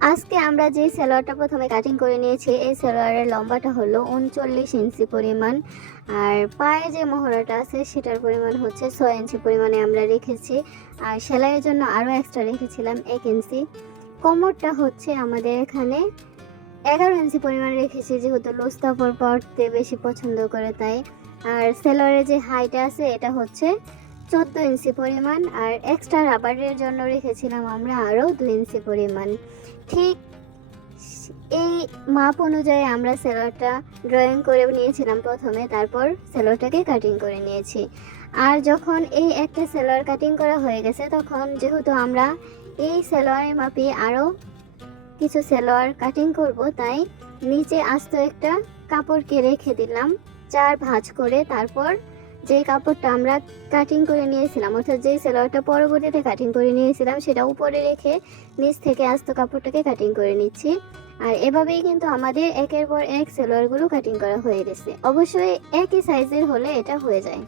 আজকে আমরা যে সেলোয়ারটা প্রথমে কাটিং করে নিয়েছি, এই সেলোয়ারের লম্বাটা হলো উনচল্লিশ ইঞ্চি পরিমাণ। আর পায়ে যে মহড়াটা আছে, সেটার পরিমাণ হচ্ছে ছয় ইঞ্চি পরিমাণে আমরা রেখেছি। আর সেলাইয়ের জন্য আরও এক্সট্রা রেখেছিলাম এক ইঞ্চি। কোমরটা হচ্ছে আমাদের এখানে এগারো ইঞ্চি পরিমাণ রেখেছি, যেহেতু লুজ কাপড় পরতে বেশি পছন্দ করে তাই। আর সেলোয়ারের যে হাইট আছে, এটা হচ্ছে চোদ্দ ইঞ্চি পরিমাণ আর এক্সট্রা রাবারের জন্য রেখেছিলাম আমরা আরও দু ইঞ্চি পরিমাণ। ঠিক এই মাপ অনুযায়ী আমরা সেলোয়ারটা ড্রয়িং করে নিয়েছিলাম প্রথমে, তারপর সেলোয়ারটাকে কাটিং করে নিয়েছি। আর যখন এই একটা সেলোয়ার কাটিং করা হয়ে গেছে, তখন যেহেতু আমরা এই সেলোয়ারের মাপে আরও কিছু সেলোয়ার কাটিং করব, তাই নিচে আস্ত একটা কাপড়কে রেখে দিলাম, চার ভাঁজ করে তারপর যে কাপড়টা আমরা কাটিং করে নিয়েছিলাম, অর্থাৎ যে সেলোয়ারটা পরবর্তীতে কাটিং করে নিয়েছিলাম, সেটা উপরে রেখে নিচ থেকে আস্ত কাপড়টাকে কাটিং করে নিচ্ছি। আর এভাবেই কিন্তু আমাদের একের পর এক সেলোয়ারগুলো কাটিং করা হয়ে গেছে। অবশ্যই একই সাইজের হলে এটা হয়ে যায়।